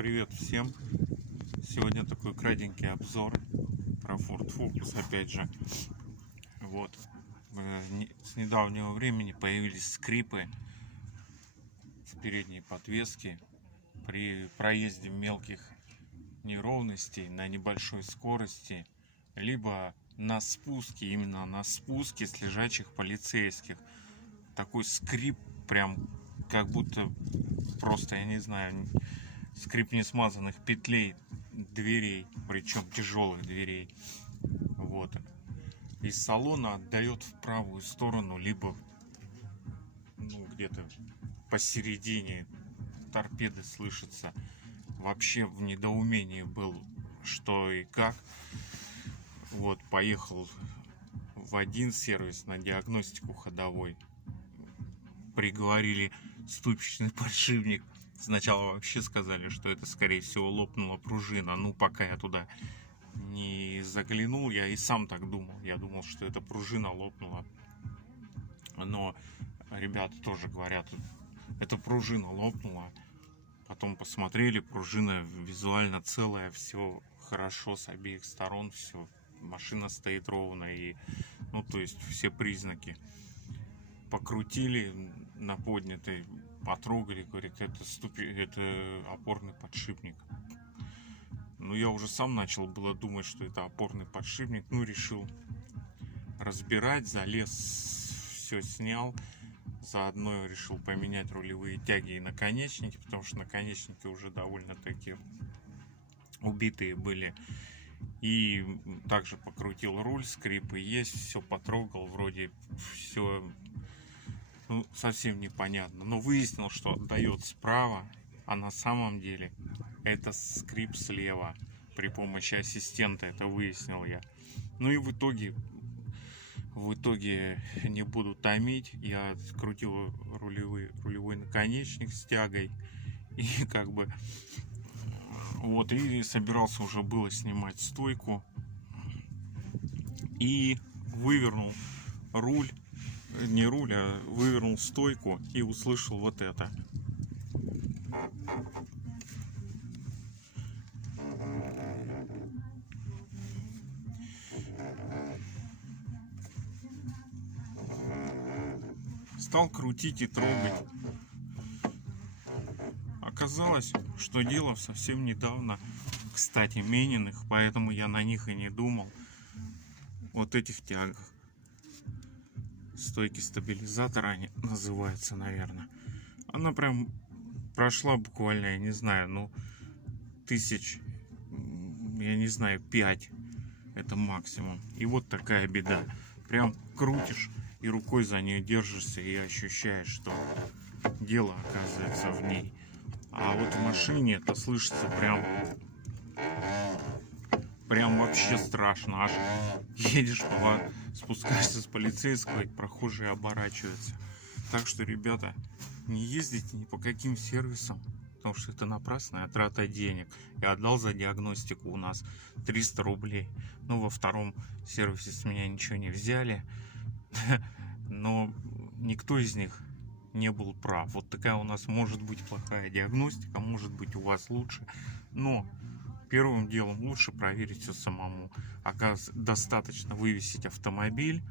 Привет всем! Сегодня такой кратенький обзор про Ford Focus, опять же. Вот. С недавнего времени появились скрипы с передней подвески при проезде мелких неровностей на небольшой скорости, либо на спуске, именно на спуске с лежачих полицейских. Такой скрип, прям как будто просто, я не знаю, скрип несмазанных петлей дверей, причем тяжелых дверей. Вот. Из салона отдает в правую сторону, либо где-то посередине торпеды слышится. Вообще в недоумении был, что и как. Вот, поехал в один сервис на диагностику ходовой. Приговорили ступичный подшипник. Сначала вообще сказали, что это, скорее всего, лопнула пружина. Ну, пока я туда не заглянул, я и сам так думал. Я думал, что эта пружина лопнула. Но ребята тоже говорят, эта пружина лопнула. Потом посмотрели, пружина визуально целая, все хорошо с обеих сторон, все. Машина стоит ровно, и, то есть все признаки. Покрутили на поднятой, потрогали, говорит, это опорный подшипник. Я уже сам начал было думать, что это опорный подшипник. Решил разбирать, залез, все снял. Заодно решил поменять рулевые тяги и наконечники, потому что наконечники уже довольно-таки убитые были. И также покрутил руль, скрипы есть, все потрогал, вроде все совсем непонятно. Но выяснил, что отдает справа, а на самом деле это скрип слева. При помощи ассистента это выяснил я. И в итоге не буду томить, я крутил рулевой наконечник с тягой и и собирался уже было снимать стойку и вывернул вывернул стойку и услышал вот это. Стал крутить и трогать. Оказалось, что дело совсем недавно, кстати, мененных, поэтому я на них и не думал. Вот этих тягах. Стойки стабилизатора они называются, наверное. Она прям прошла буквально, я не знаю, тысяч, я не знаю, 5. Это максимум. И вот такая беда. Прям крутишь и рукой за нее держишься и ощущаешь, что дело оказывается в ней. А вот в машине это слышится прям вообще страшно. Аж едешь, спускаешься с полицейского, и прохожие оборачиваются. Так что, ребята, не ездите ни по каким сервисам, потому что это напрасная трата денег. Я отдал за диагностику у нас 300 рублей. Во втором сервисе с меня ничего не взяли. Но никто из них не был прав. Вот такая у нас может быть плохая диагностика, может быть у вас лучше. Но первым делом лучше проверить все самому. Оказывается, достаточно вывесить автомобиль.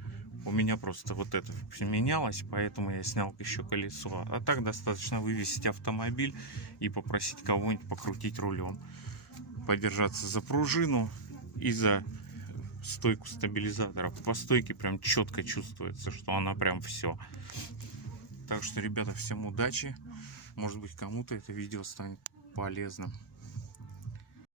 У меня просто вот это менялось, поэтому я снял еще колесо. А так достаточно вывесить автомобиль и попросить кого-нибудь покрутить рулем. Подержаться за пружину и за стойку стабилизатора. По стойке прям четко чувствуется, что она прям все. Так что, ребята, всем удачи. Может быть, кому-то это видео станет полезным.